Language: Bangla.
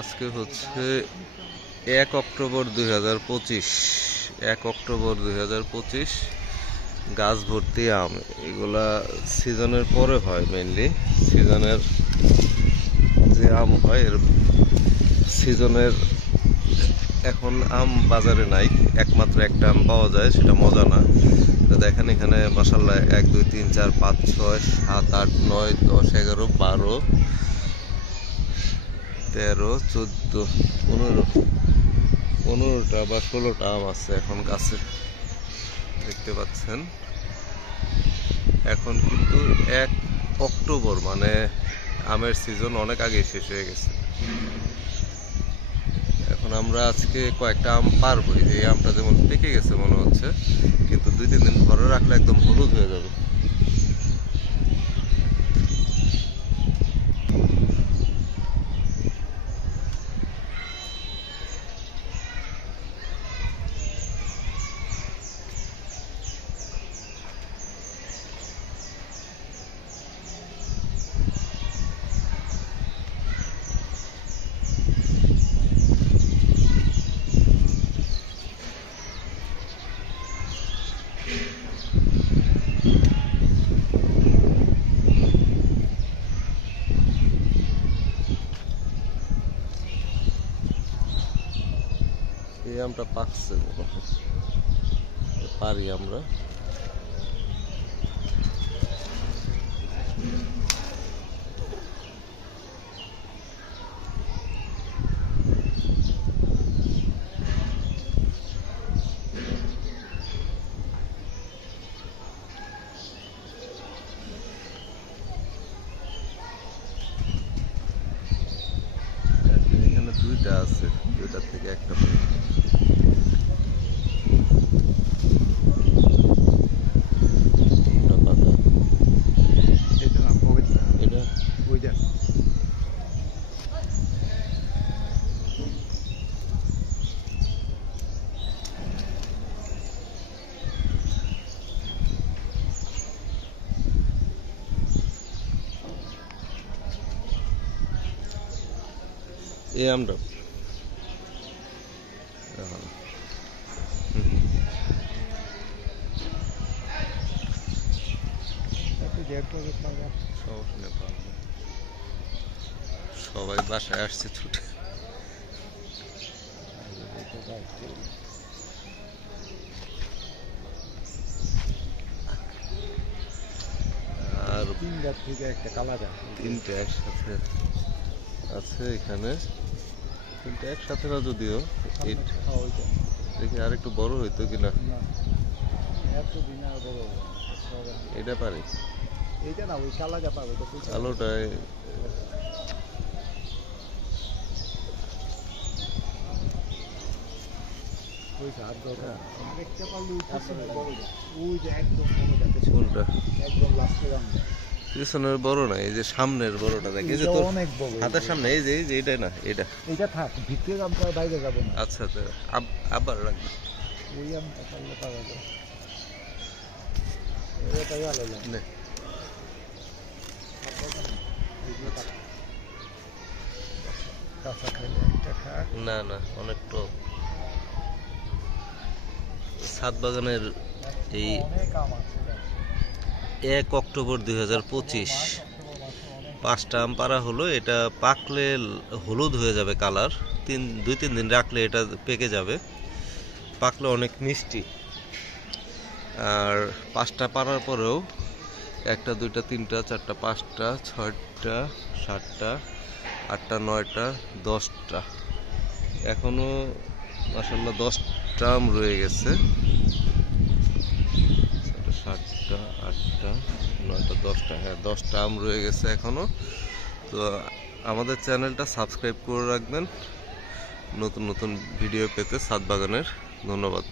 আজকে হচ্ছে 1 অক্টোবর 2025। 1 অক্টোবর 2025। গাছ ভর্তি আম। এগুলা সিজনের পরে হয়, মেইনলি সিজনের যে আম হয় এর সিজনের এখন আম বাজারে নাই, একমাত্র একটা আম পাওয়া যায়, সেটা মজা না। তো দেখেন এখানে মাশাআল্লাহ 1 2 3 4 5 6 7 8 9 10 11 12 13 14 15টা বা 16টা আম আছে এখন গাছে, দেখতে পাচ্ছেন। এখন কিন্তু 1 অক্টোবর, মানে আমের সিজন অনেক আগে শেষ হয়ে গেছে। এখন আমরা আজকে কয়েকটা আম পারবো। এই আমটা যেমন পেকে গেছে মনে হচ্ছে, কিন্তু 2-3 দিন ঘরে রাখলে একদম হলুদ হয়ে যাবে। এই আমটা পাকছে, পারি আমরা। এখানে 2টা আছে, 2টার থেকে একটা পারি। এই আমটা সবাই বাসায় আসছে ছুটে। আর 3টার থেকে একটা কালার, 3টে একসাথে আছে এখানে। 3টে একসাথে না, যদিও দেখি আর একটু বড় হইতো কিনা। এটা পারি, এইটা না, ওই কালারটা পাবে। কালোটায় কোনটা? পিছনের বড় না, এই যে সামনের বড়টা দেখে, এই যে তোর হাতের সামনে, এই যে এটা না, এটা থাক, ভিতরে আমরা বাইরে যাবো না। আচ্ছা, আবার রাখবে। ওই আমটা পারলে পাওয়া যায়, এটা ভালো লাগে। না না, অনেক টক। ছাদ বাগানের এই 1 অক্টোবর 2025 5টা আম পাড়া হলো। এটা পাকলে হলুদ হয়ে যাবে কালার, 2-3 দিন রাখলে এটা পেকে যাবে। পাকলে অনেক মিষ্টি। আর 5টা পাড়ার পরেও 1টা 2টা 3টা 4টা 5টা 6টা 7টা 8টা 9টা 10টা, এখনো মাশাআল্লাহ 10টা আম রয়ে গেছে। 7টা 8টা 9টা 10টা, হ্যাঁ 10টা আম রয়ে গেছে এখনো। তো আমাদের চ্যানেলটা সাবস্ক্রাইব করে রাখবেন নতুন নতুন ভিডিও পেতে ছাদ বাগানের। ধন্যবাদ।